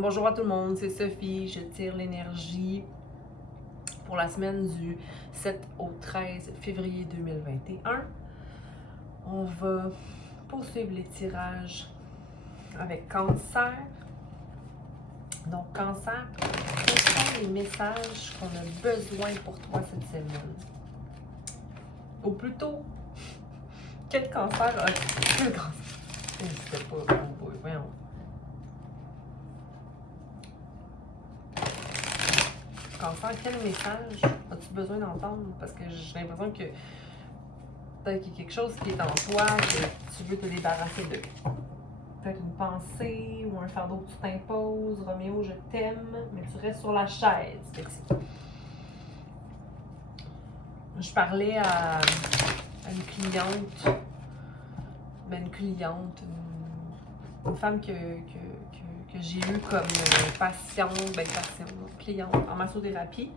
Bonjour à tout le monde, c'est Sophie. Je tire l'énergie pour la semaine du 7 au 13 février 2021. On va poursuivre les tirages avec Cancer. Donc, Cancer, quels sont les messages qu'on a besoin pour toi cette semaine? Ou plutôt, quel cancer as-tu? Quel cancer? N'hésitez pas, oh boy, voyons. Cancer, quel message as-tu besoin d'entendre? Parce que j'ai l'impression que peut-être qu'il y a quelque chose qui est en toi, que tu veux te débarrasser de. Peut-être une pensée ou un fardeau que tu t'imposes. Roméo, je t'aime, mais tu restes sur la chaise. Je parlais à une cliente, une femme que j'ai eue comme patiente, cliente en massothérapie,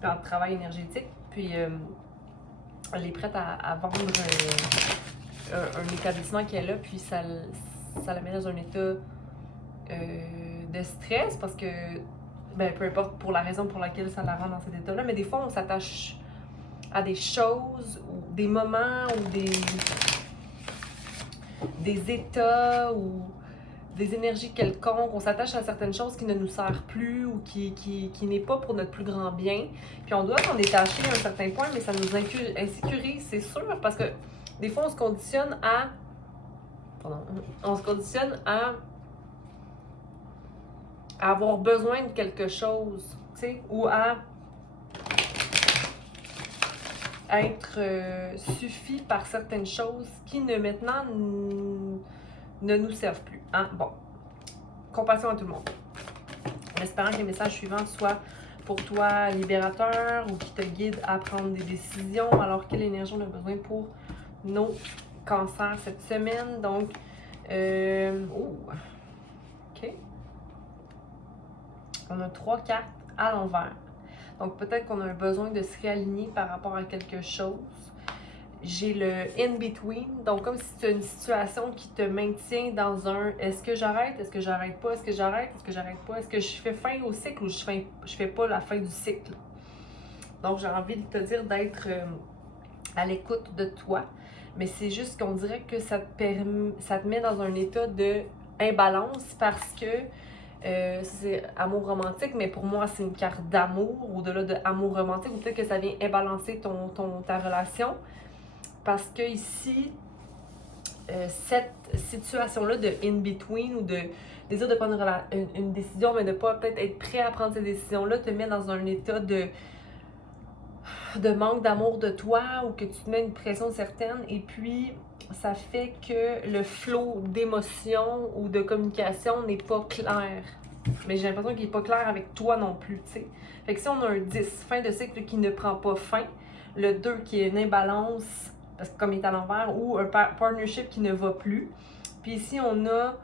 puis en travail énergétique. Puis elle est prête à vendre un établissement qu'elle a, puis ça la met dans un état de stress parce que, peu importe pour la raison pour laquelle ça la rend dans cet état-là, mais des fois on s'attache à des choses, ou des moments, ou des états, ou des énergies quelconques, on s'attache à certaines choses qui ne nous servent plus ou qui n'est pas pour notre plus grand bien. Puis on doit s'en détacher à un certain point, mais ça nous insécurise, c'est sûr, parce que des fois on se conditionne à... à avoir besoin de quelque chose, tu sais, ou à être suffi par certaines choses qui maintenant ne nous servent plus. Hein? Bon, compassion à tout le monde. En espérant que les messages suivants soient pour toi libérateurs ou qui te guident à prendre des décisions. Alors, quelle énergie on a besoin pour nos cancers cette semaine? Donc, OK. On a 3 cartes à l'envers. Donc, peut-être qu'on a besoin de se réaligner par rapport à quelque chose. J'ai le in-between, donc comme si c'est une situation qui te maintient dans un « est-ce que j'arrête? Est-ce que j'arrête pas? Est-ce que j'arrête? Est-ce que j'arrête pas? Est-ce que je fais fin au cycle ou je fais pas la fin du cycle? » Donc, j'ai envie de te dire d'être à l'écoute de toi, mais c'est juste qu'on dirait que ça te met dans un état de imbalance parce que c'est amour romantique, mais pour moi, c'est une carte d'amour, au-delà de amour romantique, ou peut-être que ça vient imbalancer ta relation. Parce que ici, cette situation-là de in-between ou de désir de prendre une décision, mais de ne pas peut-être être prêt à prendre cette décision-là, te met dans un état de manque d'amour de toi ou que tu te mets une pression certaine. Et puis, ça fait que le flot d'émotions ou de communication n'est pas clair. Mais j'ai l'impression qu'il n'est pas clair avec toi non plus, tu sais. Fait que si on a un 10, fin de cycle qui ne prend pas fin, le 2 qui est une imbalance, parce que comme il est à l'envers, ou un partnership qui ne va plus. Puis ici, on a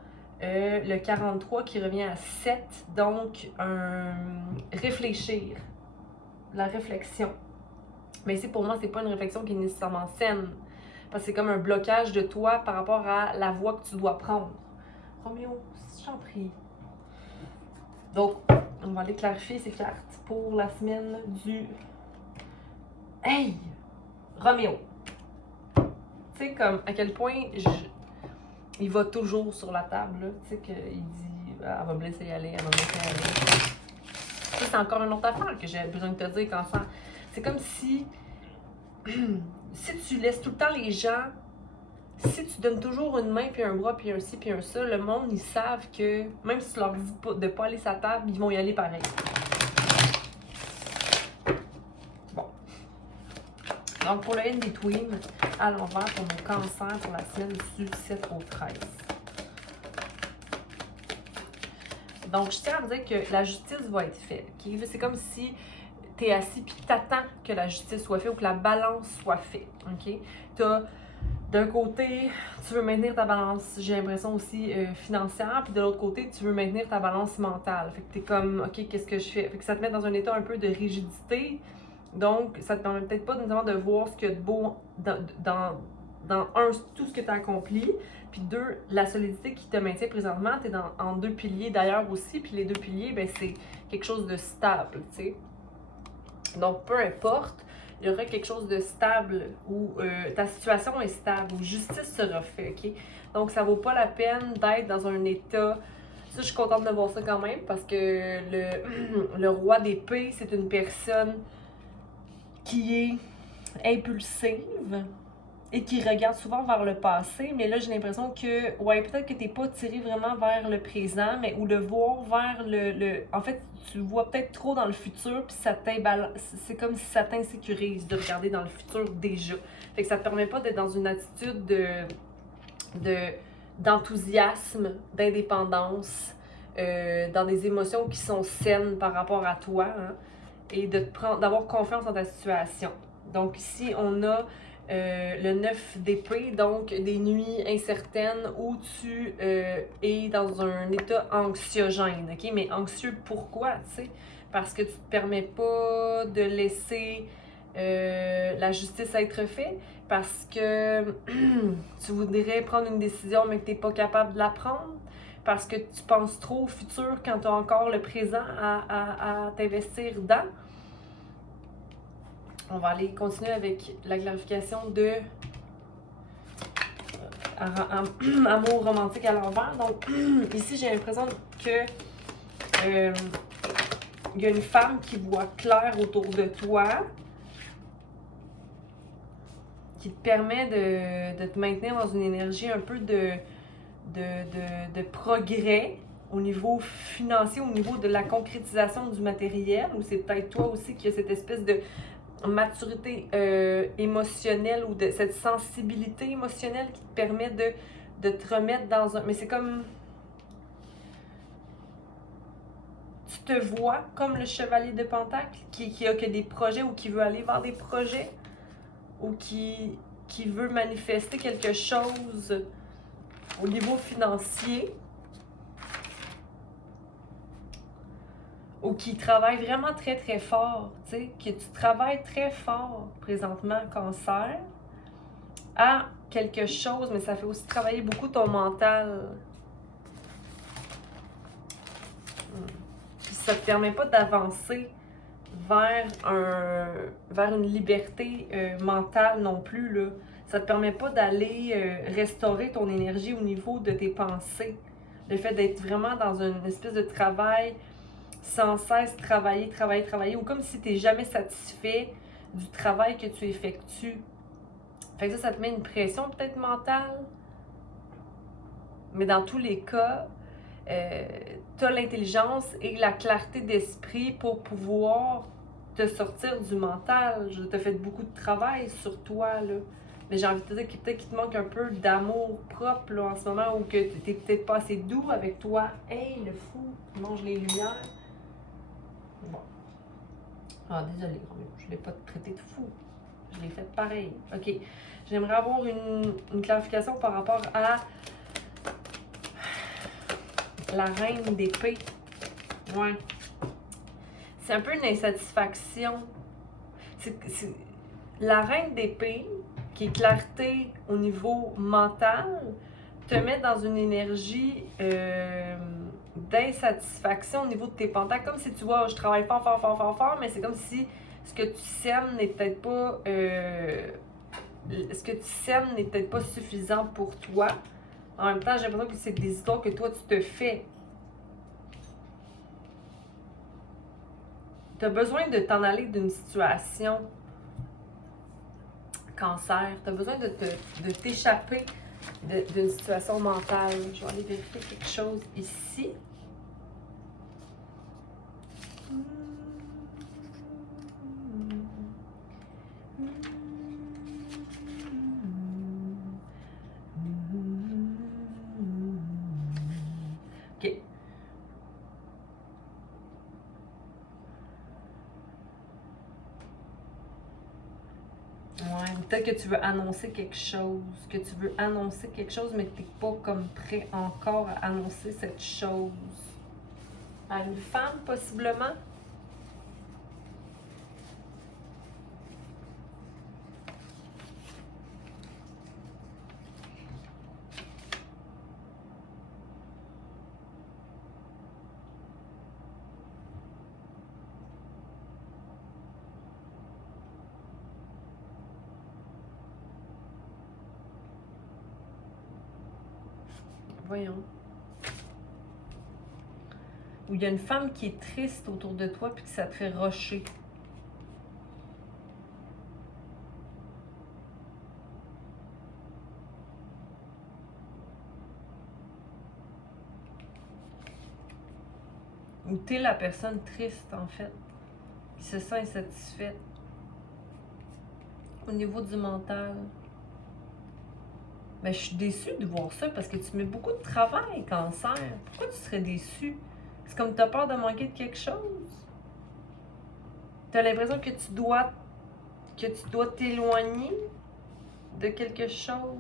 le 43 qui revient à 7, donc réfléchir, la réflexion. Mais ici, pour moi, c'est pas une réflexion qui est nécessairement saine, parce que c'est comme un blocage de toi par rapport à la voie que tu dois prendre. Roméo, j'en prie. Donc, on va aller clarifier ces cartes pour la semaine du... Hey! Roméo! Tu sais, comme à quel point il va toujours sur la table, là. Tu sais, qu'il dit, elle va me laisser y aller, elle va me laisser y aller. Ça, c'est encore une autre affaire que j'ai besoin de te dire, Cancer. C'est comme si, si tu laisses tout le temps les gens, si tu donnes toujours une main, puis un bras, puis un ci, puis un ça, le monde, ils savent que, même si tu leur dis de ne pas aller sur la table, ils vont y aller pareil. Donc, pour le in-between, à l'envers, pour mon Cancer, pour la semaine du 7 au 13. Donc, je tiens à vous dire que la justice va être faite. Okay? C'est comme si tu es assis et tu attends que la justice soit faite ou que la balance soit faite. Okay? Tu as, d'un côté, tu veux maintenir ta balance, j'ai l'impression aussi financière, puis de l'autre côté, tu veux maintenir ta balance mentale. Fait que tu es comme, OK, qu'est-ce que je fais? Fait que ça te met dans un état un peu de rigidité. Donc, ça te permet peut-être pas nécessairement de voir ce qu'il y a de beau dans dans un, tout ce que tu as accompli, puis deux, la solidité qui te maintient présentement, tu es en deux piliers d'ailleurs aussi, puis les deux piliers, ben c'est quelque chose de stable, tu sais. Donc, peu importe, il y aura quelque chose de stable où ta situation est stable, où justice sera faite, OK? Donc, ça vaut pas la peine d'être dans un état... Ça, je suis contente de voir ça quand même, parce que le roi d'épée, c'est une personne qui est impulsive et qui regarde souvent vers le passé, mais là j'ai l'impression que, ouais, peut-être que t'es pas tiré vraiment vers le présent, mais ou de voir vers en fait, tu vois peut-être trop dans le futur, puis c'est comme si ça t'insécurise de regarder dans le futur déjà. Fait que ça te permet pas d'être dans une attitude de d'enthousiasme, d'indépendance, dans des émotions qui sont saines par rapport à toi, hein, et d'avoir confiance en ta situation. Donc ici, on a le 9 d'épée, donc des nuits incertaines où tu es dans un état anxiogène, ok? Mais anxieux pourquoi, tu sais? Parce que tu te permets pas de laisser la justice être faite, parce que tu voudrais prendre une décision mais que tu n'es pas capable de la prendre, parce que tu penses trop au futur quand tu as encore le présent à t'investir dans. On va aller continuer avec la clarification de amour romantique à l'envers. Donc, ici, j'ai l'impression que il y a une femme qui voit clair autour de toi, qui te permet de te maintenir dans une énergie un peu de progrès au niveau financier, au niveau de la concrétisation du matériel, ou c'est peut-être toi aussi qui as cette espèce de maturité émotionnelle ou de cette sensibilité émotionnelle qui te permet de te remettre dans un... Mais c'est comme... Tu te vois comme le chevalier de Pentacle qui a que des projets ou qui veut aller vers des projets ou qui veut manifester quelque chose au niveau financier ou qui travaille vraiment très très fort, tu sais, que tu travailles très fort présentement, Cancer, à quelque chose, mais ça fait aussi travailler beaucoup ton mental. Puis ça te permet pas d'avancer vers une liberté mentale non plus, là. Ça te permet pas d'aller restaurer ton énergie au niveau de tes pensées. Le fait d'être vraiment dans une espèce de travail sans cesse, travailler, ou comme si tu n'es jamais satisfait du travail que tu effectues. Fait que ça te met une pression peut-être mentale, mais dans tous les cas, tu as l'intelligence et la clarté d'esprit pour pouvoir te sortir du mental. Tu as fait beaucoup de travail sur toi, là. Mais j'ai envie de te dire qu'il peut-être qu'il te manque un peu d'amour propre là, en ce moment, ou que tu n'es peut-être pas assez doux avec toi. Hey, le fou, il mange les lumières. Bon. Ah, désolée, je ne l'ai pas traité de fou. Je l'ai fait pareil. OK. J'aimerais avoir une clarification par rapport à la reine d'épée. Ouais. C'est un peu une insatisfaction. La reine d'épée, qui est clarté au niveau mental, te met dans une énergie d'insatisfaction au niveau de tes pentacles. Comme si tu vois, je travaille fort, mais c'est comme si ce que tu sèmes n'est peut-être pas... ce que tu sèmes n'est peut-être pas suffisant pour toi. En même temps, j'ai l'impression que c'est des histoires que toi, tu te fais. Tu as besoin de t'en aller d'une situation, Cancer. Tu as besoin de t'échapper d'une situation mentale. Je vais aller vérifier quelque chose ici. OK. Ouais, peut-être que tu veux annoncer quelque chose, mais que tu n'es pas comme prêt encore à annoncer cette chose. À une femme, possiblement? voyons. Ou il y a une femme qui est triste autour de toi puis que ça te fait rusher. Ou t'es la personne triste, en fait, qui se sent insatisfaite. Au niveau du mental. Mais je suis déçue de voir ça parce que tu mets beaucoup de travail, Cancer. Pourquoi tu serais déçue? C'est comme tu as peur de manquer de quelque chose. Tu as l'impression que tu dois t'éloigner de quelque chose.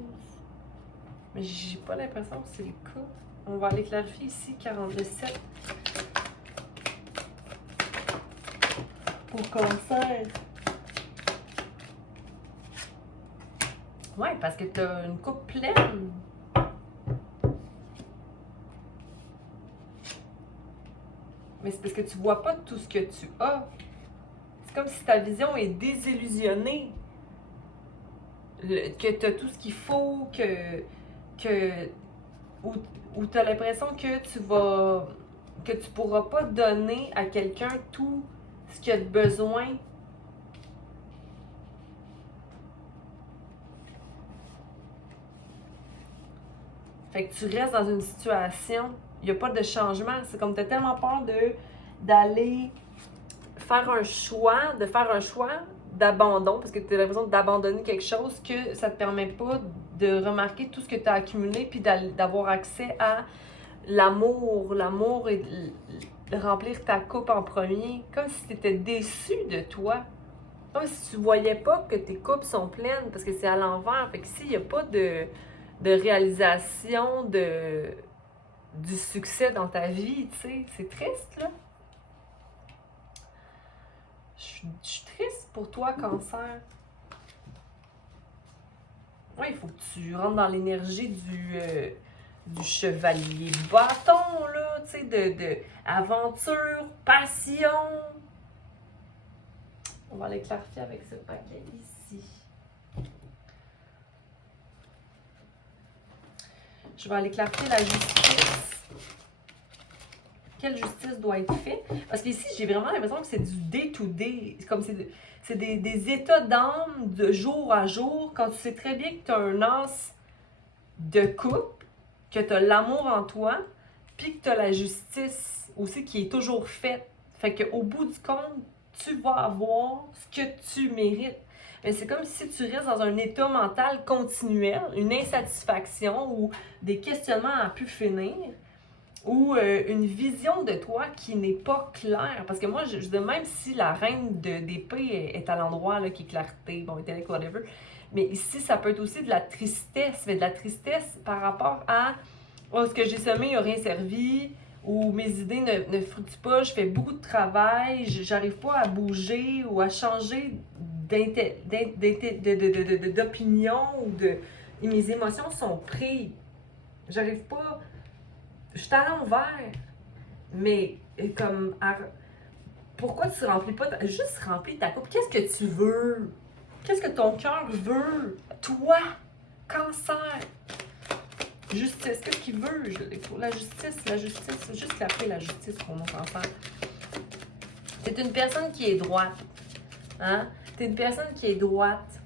Mais j'ai pas l'impression que c'est le cas. On va aller clarifier ici, 47. Pour Cancer. Ouais, parce que tu as une coupe pleine. Mais c'est parce que tu vois pas tout ce que tu as. C'est comme si ta vision est désillusionnée. Que tu as tout ce qu'il faut, ou tu as l'impression que tu pourras pas donner à quelqu'un tout ce qu'il a de besoin. Fait que tu restes dans une situation, il n'y a pas de changement. C'est comme tu as tellement peur d'aller faire un choix, d'abandon, parce que tu as l'impression d'abandonner quelque chose, que ça te permet pas de remarquer tout ce que tu as accumulé puis d'avoir accès à l'amour et de remplir ta coupe en premier, comme si tu étais déçu de toi. Comme si tu voyais pas que tes coupes sont pleines, parce que c'est à l'envers. Fait que s'il n'y a pas de réalisation du succès dans ta vie, tu sais, c'est triste, là. Je suis triste pour toi, Cancer. Ouais, il faut que tu rentres dans l'énergie du chevalier bâton, là, tu sais, de aventure, passion. On va aller clarifier avec ce paquet ici. Je vais aller clarifier la justice. Quelle justice doit être faite? Parce qu'ici, j'ai vraiment l'impression que c'est du day-to-day. C'est comme c'est des états d'âme de jour à jour. Quand tu sais très bien que tu as un as de couple, que tu as l'amour en toi, puis que tu as la justice aussi qui est toujours faite. Fait qu'au bout du compte, tu vas avoir ce que tu mérites. Mais c'est comme si tu restes dans un état mental continuel, une insatisfaction ou des questionnements à pu finir, ou une vision de toi qui n'est pas claire. Parce que moi, je dis, même si la reine d'épée est à l'endroit là, qui est clarté, bon, intellect, whatever, mais ici, ça peut être aussi de la tristesse. Mais de la tristesse par rapport à oh, ce que j'ai semé n'a rien servi, ou mes idées ne fructuent pas, je fais beaucoup de travail, j'arrive pas à bouger ou à changer d'opinion ou et mes émotions sont prises. J'arrive pas. Je suis à l'envers. Mais comme. Pourquoi tu remplis pas. Juste remplis ta coupe. Qu'est-ce que tu veux? Qu'est-ce que ton cœur veut? Toi, Cancer. Justice, qu'est-ce qu'il veut? La justice, juste l'appeler la justice pour mon Cancer. C'est une personne qui est droite. Hein? T'es une personne qui est droite.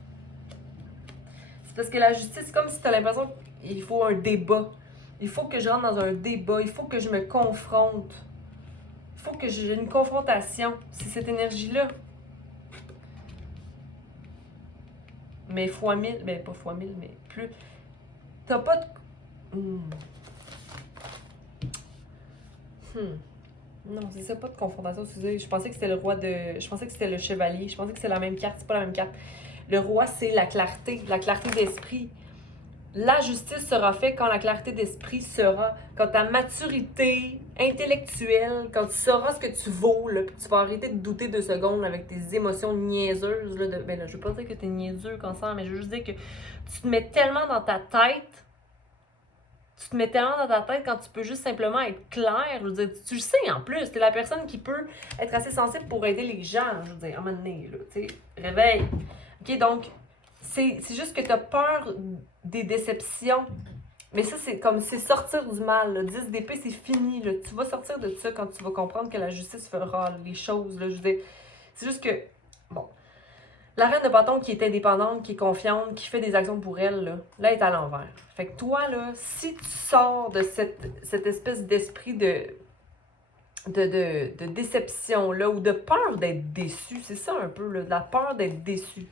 C'est parce que la justice, c'est comme si tu as l'impression qu'il faut un débat. Il faut que je rentre dans un débat. Il faut que je me confronte. Il faut que j'ai une confrontation. C'est cette énergie-là. Mais fois 1000, ben pas fois 1000, mais plus. T'as pas de. Non, c'est ça, pas de confrontation. Excusez, je pensais que c'était le roi de. Je pensais que c'était le chevalier. Je pensais que c'était la même carte. C'est pas la même carte. Le roi, c'est la clarté d'esprit. La justice sera faite quand la clarté d'esprit sera, quand ta maturité intellectuelle, quand tu sauras ce que tu vaux, là, puis tu vas arrêter de douter 2 secondes avec tes émotions niaiseuses. Là, ben là, je veux pas dire que t'es niaiseux, Cancer, mais je veux juste dire que tu te mets tellement dans ta tête. Tu te mets tellement dans ta tête quand tu peux juste simplement être clair. Je veux dire, tu le sais en plus. T'es la personne qui peut être assez sensible pour aider les gens. Je veux dire, à un moment donné, là, tu sais, réveille. OK, donc, c'est juste que tu as peur des déceptions. Mais ça, c'est comme, c'est sortir du mal. Le 10 d'épée, c'est fini. Là. Tu vas sortir de ça quand tu vas comprendre que la justice fera les choses. Là. Je veux dire, c'est juste que, bon, la reine de bâton qui est indépendante, qui est confiante, qui fait des actions pour elle, là elle est à l'envers. Fait que toi, là, si tu sors de cette espèce d'esprit de déception-là, ou de peur d'être déçu, c'est ça un peu, là, de la peur d'être déçu,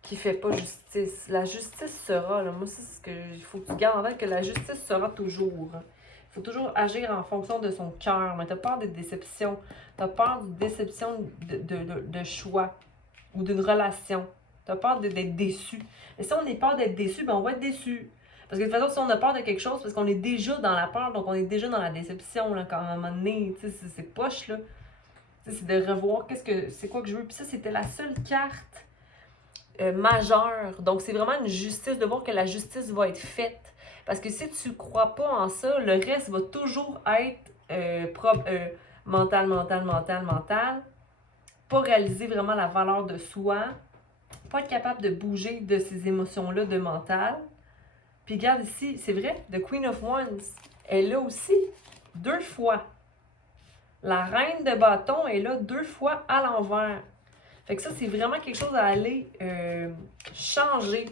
qui fait pas justice. La justice sera, là, moi, c'est ce que il faut que tu gardes en tête, que la justice sera toujours. Il faut toujours agir en fonction de son cœur. Mais t'as peur des déceptions. T'as peur d'une déception de choix ou d'une relation. T'as peur d'être déçu. Et si on a peur d'être déçu, ben on va être déçu. Parce que de toute façon, si on a peur de quelque chose, parce qu'on est déjà dans la peur, donc on est déjà dans la déception, là, quand à un moment donné, tu sais, c'est poche, là. C'est de revoir c'est quoi que je veux. Puis ça, c'était la seule carte majeure. Donc, c'est vraiment une justice, de voir que la justice va être faite. Parce que si tu crois pas en ça, le reste va toujours être mental. Pas réaliser vraiment la valeur de soi. Pas être capable de bouger de ces émotions-là de mental. Puis regarde ici, c'est vrai, The Queen of Wands, elle est là aussi, 2 fois. La reine de bâton est là 2 fois à l'envers. Fait que ça, c'est vraiment quelque chose à aller changer.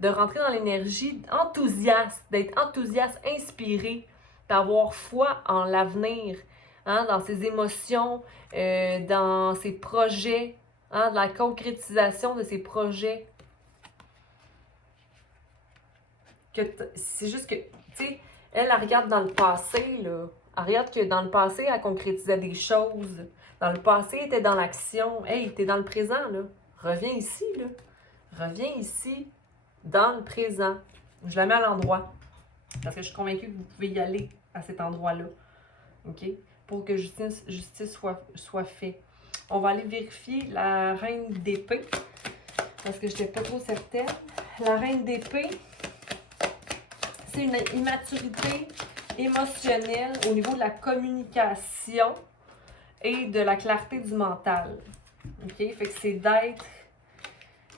De rentrer dans l'énergie enthousiaste, d'être enthousiaste, inspiré, d'avoir foi en l'avenir, hein, dans ses émotions, dans ses projets, hein, de la concrétisation de ses projets. C'est juste que, tu sais, elle regarde dans le passé, là. Elle regarde que dans le passé, elle concrétisait des choses. Dans le passé, elle était dans l'action. Hey, t'es dans le présent, là. Reviens ici, là. Reviens ici, dans le présent. Je la mets à l'endroit. Parce que je suis convaincue que vous pouvez y aller à cet endroit-là. OK? Pour que justice soit faite. On va aller vérifier la reine d'épée. Parce que je n'étais pas trop certaine. La reine d'épée, c'est une immaturité émotionnelle au niveau de la communication et de la clarté du mental. OK? Fait que c'est d'être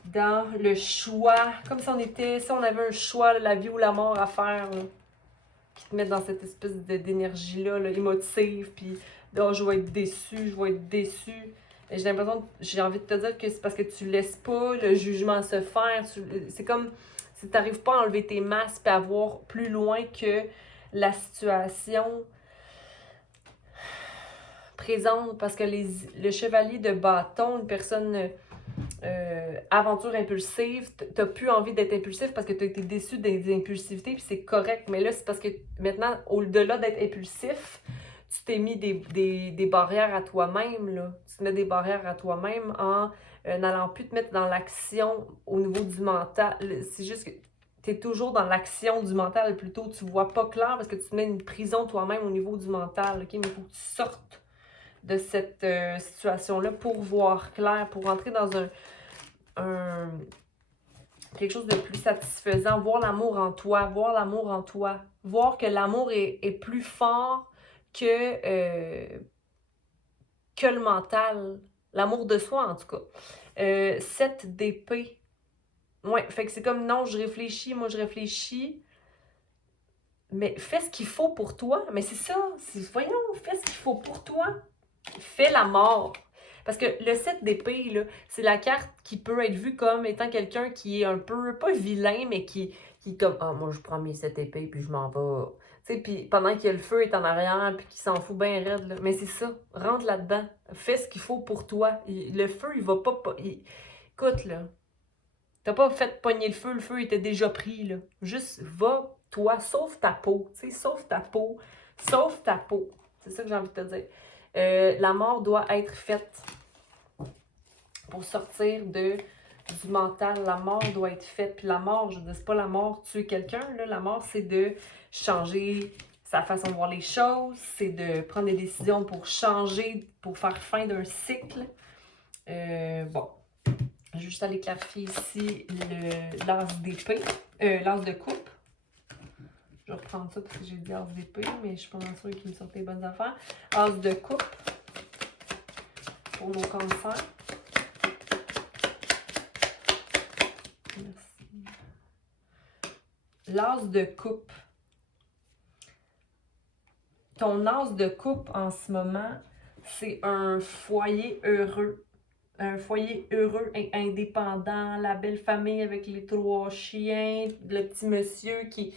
dans le choix, comme si on avait un choix, la vie ou la mort à faire, là, qui te met dans cette espèce d'énergie-là, là, émotive, puis oh, je vais être déçu, je vais être déçu. Et j'ai envie de te dire que c'est parce que tu laisses pas le jugement se faire. C'est comme si tu n'arrives pas à enlever tes masques et à voir plus loin que la situation présente. Parce que le chevalier de bâton, une personne aventure impulsive, t'as plus envie d'être impulsif parce que t'as été déçu des impulsivités, puis c'est correct. Mais là, c'est parce que maintenant, au-delà d'être impulsif, tu t'es mis des barrières à toi-même, là. Tu te mets des barrières à toi-même en n'allant plus te mettre dans l'action au niveau du mental. C'est juste que t'es toujours dans l'action du mental, plutôt tu vois pas clair parce que tu te mets une prison toi-même au niveau du mental, ok? Mais il faut que tu sortes de cette situation-là pour voir clair, pour rentrer dans quelque chose de plus satisfaisant, voir l'amour en toi, voir que l'amour est plus fort que le mental, l'amour de soi en tout cas. 7 d'épée. Ouais, fait que c'est comme non, je réfléchis, mais fais ce qu'il faut pour toi. Mais c'est ça, voyons, fais ce qu'il faut pour toi. Fais la mort. Parce que le 7 d'épée, là, c'est la carte qui peut être vue comme étant quelqu'un qui est un peu, pas vilain, mais qui est comme, ah, moi, je prends mes 7 épées, puis je m'en vais. Tu sais, puis pendant que le feu est en arrière, puis qu'il s'en fout bien raide, là. Mais c'est ça, rentre là-dedans. Fais ce qu'il faut pour toi. Le feu, il va pas... Écoute, là, t'as pas fait pogner le feu était déjà pris, là. Juste, va, toi, sauve ta peau. Tu sais, sauve ta peau. Sauve ta peau. C'est ça que j'ai envie de te dire. La mort doit être faite pour sortir du mental. La mort doit être faite. Puis la mort, je ne dis pas la mort tuer quelqu'un. La mort, c'est de changer sa façon de voir les choses. C'est de prendre des décisions pour changer, pour faire fin d'un cycle. Bon. Je vais juste aller clarifier ici l'as d'épée. L'as de coupe. Je vais reprendre ça parce que j'ai dit as d'épée, mais je suis pas sûre qu'il me sorte les bonnes affaires. As de coupe pour mon cancer. Merci. L'as de coupe. Ton as de coupe en ce moment, c'est un foyer heureux. Un foyer heureux et indépendant, la belle famille avec les 3 chiens, le petit monsieur qui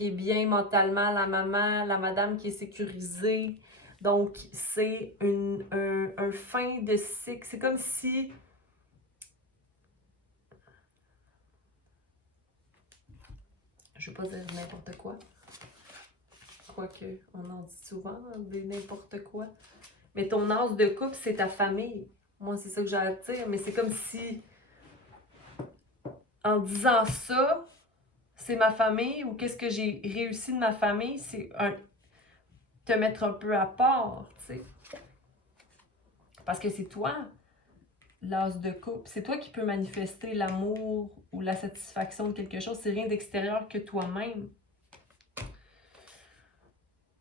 est bien mentalement, la maman, la madame qui est sécurisée. Donc, c'est un fin de cycle. C'est comme si... Je vais pas dire n'importe quoi. Quoique, on en dit souvent, des n'importe quoi. Mais ton as de couple, c'est ta famille. Moi, c'est ça que j'ai à dire. Mais c'est comme si, en disant ça, c'est ma famille ou qu'est-ce que j'ai réussi de ma famille, c'est te mettre un peu à part, tu sais. Parce que c'est toi, l'as de couple. C'est toi qui peux manifester l'amour ou la satisfaction de quelque chose. C'est rien d'extérieur que toi-même.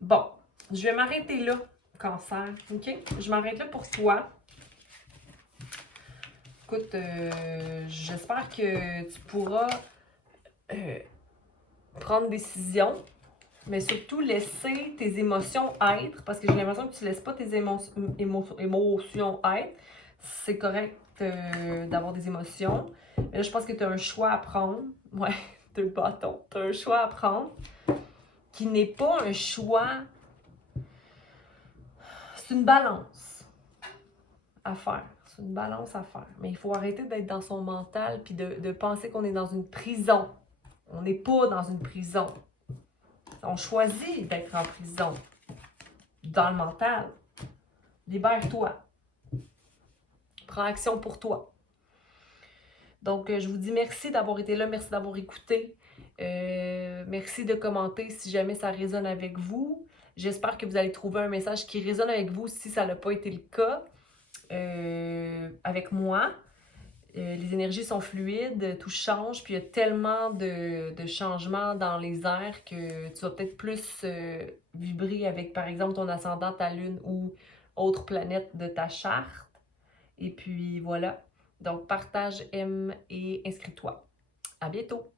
Bon, je vais m'arrêter là, cancer, ok? Je m'arrête là pour toi. Écoute, j'espère que tu pourras prendre des décisions, mais surtout laisser tes émotions être, parce que j'ai l'impression que tu ne laisses pas tes émotions être. C'est correct d'avoir des émotions, mais là, je pense que tu as un choix à prendre. Ouais, 2 bâtons. Tu as un choix à prendre qui n'est pas un choix... C'est une balance à faire. C'est une balance à faire. Mais il faut arrêter d'être dans son mental puis de penser qu'on est dans une prison. On n'est pas dans une prison. On choisit d'être en prison. Dans le mental. Libère-toi. Prends action pour toi. Donc, je vous dis merci d'avoir été là. Merci d'avoir écouté. Merci de commenter si jamais ça résonne avec vous. J'espère que vous allez trouver un message qui résonne avec vous si ça n'a pas été le cas avec moi. Les énergies sont fluides, tout change, puis il y a tellement de changements dans les airs que tu vas peut-être plus vibrer avec, par exemple, ton ascendant, ta lune ou autre planète de ta charte. Et puis voilà. Donc, partage, aime et inscris-toi. À bientôt!